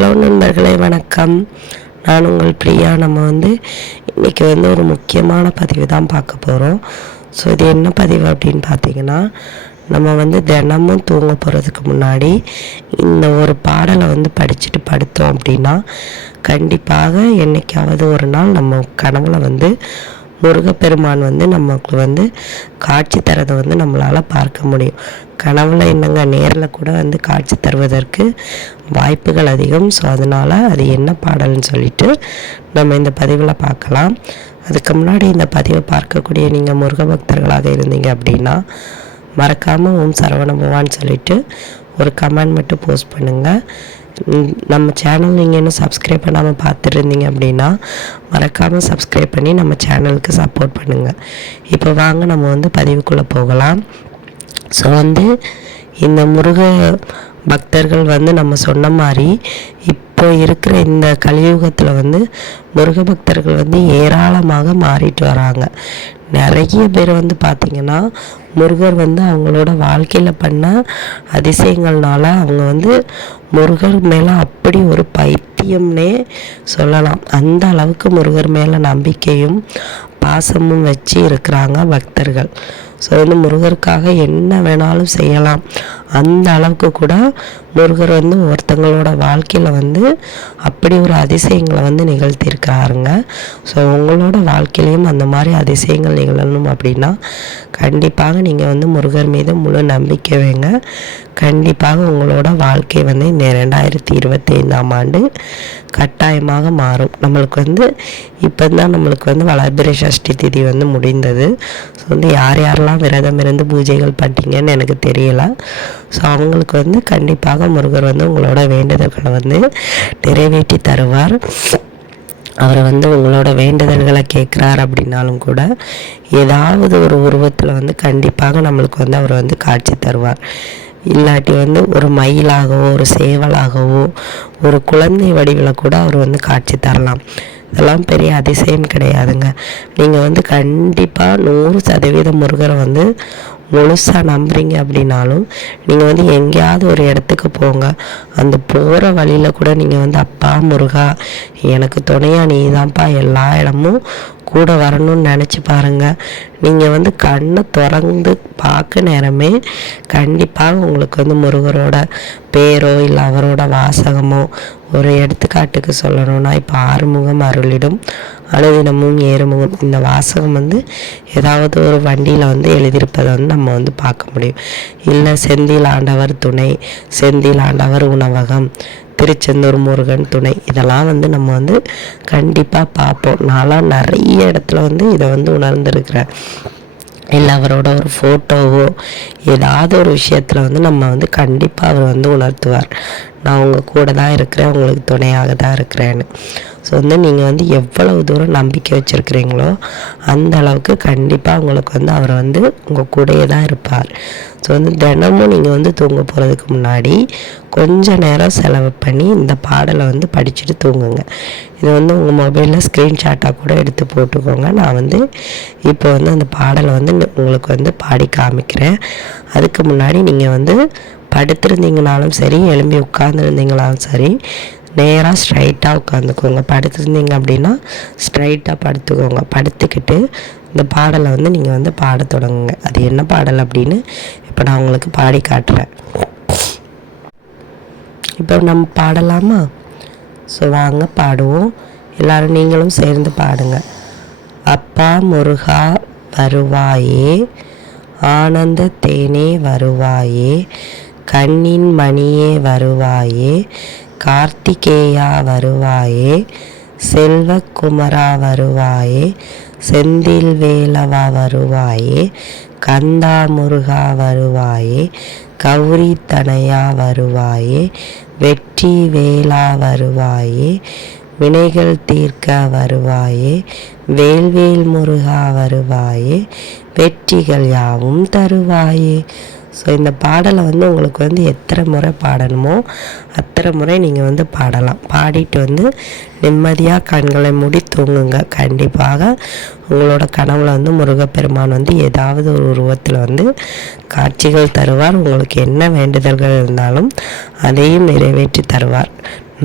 Hello நண்பர்களே வணக்கம். நான் உங்கள் பிரியா. நம்ம வந்து இன்றைக்கி வந்து ஒரு முக்கியமான பதிவு தான் பார்க்க போகிறோம் ஸோ இது என்ன பதிவு அப்படின்னு பார்த்தீங்கன்னா நம்ம வந்து தினமும் தூங்க போகிறதுக்கு முன்னாடி இந்த ஒரு பாடலை வந்து படிச்சுட்டு படுத்தோம் அப்படின்னா கண்டிப்பாக என்னைக்காவது ஒரு நாள் நம்ம கனவுல வந்து முருகப்பெருமான் வந்து நமக்கு வந்து காட்சி தரதை வந்து நம்மளால் பார்க்க முடியும். கனவுல என்னங்க நேரில் கூட வந்து காட்சி தருவதற்கு வாய்ப்புகள் அதிகம். ஸோ அதனால் அது என்ன பாடல்னு சொல்லிட்டு நம்ம இந்த பதிவில் பார்க்கலாம். அதுக்கு முன்னாடி இந்த பதிவை பார்க்கக்கூடிய நீங்கள் முருக பக்தர்களாக இருந்தீங்க அப்படின்னா மறக்காமல் ஓம் சரவண பவான்னு சொல்லிட்டு ஒரு கமெண்ட் மட்டும் போஸ்ட் பண்ணுங்கள் நம்ம சேனல் நீங்கள் இன்னும் சப்ஸ்கிரைப் பண்ணாமல் பார்த்துருந்தீங்க அப்படின்னா மறக்காமல் சப்ஸ்கிரைப் பண்ணி நம்ம சேனலுக்கு சப்போர்ட் பண்ணுங்கள் இப்போ வாங்க நம்ம வந்து பதிவுக்குள்ளே போகலாம். ஸோ வந்து இந்த முருக பக்தர்கள் வந்து நம்ம சொன்ன மாதிரி இப்போ இருக்கிற இந்த கலியுகத்தில் வந்து முருக பக்தர்கள் வந்து ஏராளமாக மாறிட்டு வராங்க. நிறைய பேர் வந்து பார்த்திங்கன்னா முருகர் வந்து அவங்களோட வாழ்க்கையில் பண்ண அதிசயங்கள்னால அவங்க வந்து முருகர் மேலே அப்படி ஒரு பைத்தியம்னே சொல்லலாம். அந்த அளவுக்கு முருகர் மேலே நம்பிக்கையும் பாசமும் வச்சு இருக்கிறாங்க பக்தர்கள். ஸோ வந்து முருகருக்காக என்ன வேணாலும் செய்யலாம். அந்த அளவுக்கு கூட முருகர் வந்து ஒருத்தங்களோட வாழ்க்கையில் வந்து அப்படி ஒரு அதிசயங்களை வந்து நிகழ்த்தியிருக்காருங்க ஸோ உங்களோட வாழ்க்கையிலையும் அந்த மாதிரி அதிசயங்கள் நிகழணும் அப்படின்னா கண்டிப்பாக நீங்கள் வந்து முருகர் மீது முழு நம்பிக்கை வைங்க. கண்டிப்பாக உங்களோட வாழ்க்கை வந்து இந்த ரெண்டாயிரத்தி இருபத்தி ஐந்தாம் ஆண்டு கட்டாயமாக மாறும். நம்மளுக்கு வந்து இப்போ தான் நம்மளுக்கு வந்து வளர்பிறை சஷ்டி திதி வந்து முடிந்தது. ஸோ வந்து யார் யாரெல்லாம் விரதம் இருந்து பூஜைகள் பண்ணிட்டீங்கன்னு எனக்கு தெரியல. ஸோ அவங்களுக்கு வந்து கண்டிப்பாக முருகர் வந்து உங்களோட வேண்டுதல்களை வந்து நிறைவேற்றி தருவார். அவர் வந்து உங்களோட வேண்டுதல்களை கேட்குறார் அப்படின்னாலும் கூட ஏதாவது ஒரு உருவத்தில் வந்து கண்டிப்பாக நம்மளுக்கு வந்து அவர் வந்து காட்சி தருவார். இல்லாட்டி வந்து ஒரு மயிலாகவோ ஒரு சேவலாகவோ ஒரு குழந்தை வடிவில் கூட அவர் வந்து காட்சி தரலாம். இதெல்லாம் பெரிய அதிசயம் கிடையாதுங்க. நீங்கள் வந்து கண்டிப்பாக நூறு சதவீதம் முருகரை வந்து முழுசாக நம்புறீங்க அப்படின்னாலும் நீங்கள் வந்து எங்கேயாவது ஒரு இடத்துக்கு போங்க. அந்த போகிற வழியில் கூட நீங்கள் வந்து அப்பா முருகா எனக்கு துணையாக நீ தான்ப்பா எல்லா இடமும் கூட வரணும்னு நினச்சி பாருங்கள் நீங்கள் வந்து கண்ணை திறந்து பார்க்க நேரமே கண்டிப்பாக உங்களுக்கு வந்து முருகரோட பேரோ இல்லை அவரோட வாசகமோ ஒரு எடுத்துக்காட்டுக்கு சொல்லணும்னா இப்போ ஆறுமுகம் அருளிடும். அனுதினமும் ஏறுமுகம் இந்த வாசகம் வந்து ஏதாவது ஒரு வண்டியில் வந்து எழுதியிருப்பதை வந்து நம்ம வந்து பார்க்க முடியும். இல்லை செந்தில் ஆண்டவர் துணை செந்தில் ஆண்டவர் உணவகம் திருச்செந்தூர் முருகன் துணை இதெல்லாம் வந்து நம்ம வந்து கண்டிப்பாக பார்ப்போம். நான்லாம் நிறைய இடத்துல வந்து இதை வந்து உணர்ந்திருக்கிறேன். இல்லை அவரோட ஒரு ஃபோட்டோவோ ஏதாவது ஒரு விஷயத்தில் வந்து நம்ம வந்து கண்டிப்பாக அவர் வந்து உணர்த்துவார். நான் உங்கள் கூட தான் இருக்கிறேன் உங்களுக்கு துணையாக தான் இருக்கிறேன்னு. ஸோ வந்து நீங்கள் வந்து எவ்வளவு தூரம் நம்பிக்கை வச்சுருக்கிறீங்களோ அந்த அளவுக்கு கண்டிப்பாக உங்களுக்கு வந்து அவர் வந்து உங்கள் கூடயே தான் இருப்பார். ஸோ வந்து தினமும் நீங்கள் வந்து தூங்க போகிறதுக்கு முன்னாடி கொஞ்ச நேரம் செலவு பண்ணி இந்த பாடலை வந்து படிச்சுட்டு தூங்குங்க. இது வந்து உங்கள் மொபைலில் ஸ்க்ரீன்ஷாட்டாக கூட எடுத்து போட்டுக்கோங்க. நான் வந்து இப்போ வந்து அந்த பாடலை வந்து உங்களுக்கு வந்து பாடி காமிக்கிறேன். அதுக்கு முன்னாடி நீங்கள் வந்து படுத்திருந்தீங்கனாலும் சரி எழும்பி உட்காந்துருந்தீங்கனாலும் சரி நேராக ஸ்ட்ரைட்டாக உட்காந்துக்கோங்க. படுத்துருந்தீங்க அப்படின்னா ஸ்ட்ரைட்டாக படுத்துக்கோங்க. படுத்துக்கிட்டு இந்த பாடலை வந்து நீங்கள் வந்து பாடத் தொடங்குங்க. அது என்ன பாடல் அப்படின்னு இப்போ நான் உங்களுக்கு பாடி காட்டுறேன். இப்போ நம்ம பாடலாமா? ஸோ வாங்க பாடுவோம். எல்லாரும் நீங்களும் சேர்ந்து பாடுங்க. அப்பா முருகா வருவாயே ஆனந்த தேனே வருவாயே கண்ணின் மணியே வருவாயே கார்த்திகேயா வருவாயே செல்வக்குமரா வருவாயே செந்தில் வேலவா வருவாயே கந்தா முருகா வருவாயே கௌரி தனையா வருவாயே வெற்றி வேலா வருவாயே வினைகள் தீர்க்க வருவாயே வேல்வேல் முருகா வருவாயே வெற்றிகள் யாவும் தருவாயே. ஸோ இந்த பாடலை வந்து உங்களுக்கு வந்து எத்தனை முறை பாடணுமோ அத்தனை முறை நீங்கள் வந்து பாடலாம். பாடிட்டு வந்து நிம்மதியாக கண்களை மூடி தூங்குங்க. கண்டிப்பாக உங்களோட கனவுல வந்து முருகப்பெருமான் வந்து ஏதாவது ஒரு உருவத்தில் வந்து காட்சிகள் தருவார். உங்களுக்கு என்ன வேண்டுதல்கள் இருந்தாலும் அதையும் நிறைவேற்றி தருவார்.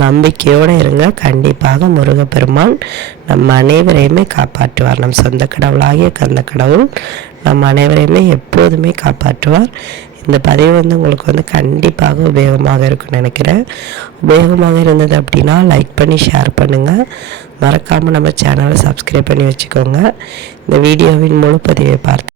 நம்பிக்கையோடு இருங்க. கண்டிப்பாக முருகப்பெருமான் நம் அனைவரையுமே காப்பாற்றுவார். நம் சொந்த கடவுளாகிய கந்த கடவுள் நம் அனைவரையுமே எப்போதுமே காப்பாற்றுவார். இந்த பதிவு வந்து உங்களுக்கு வந்து கண்டிப்பாக உபயோகமாக இருக்கும்னு நினைக்கிறேன். உபயோகமாக இருந்தது அப்படின்னா லைக் பண்ணி ஷேர் பண்ணுங்கள் மறக்காமல் நம்ம சேனலை சப்ஸ்கிரைப் பண்ணி வச்சுக்கோங்க. இந்த வீடியோவின் முழு பதிவை பார்த்து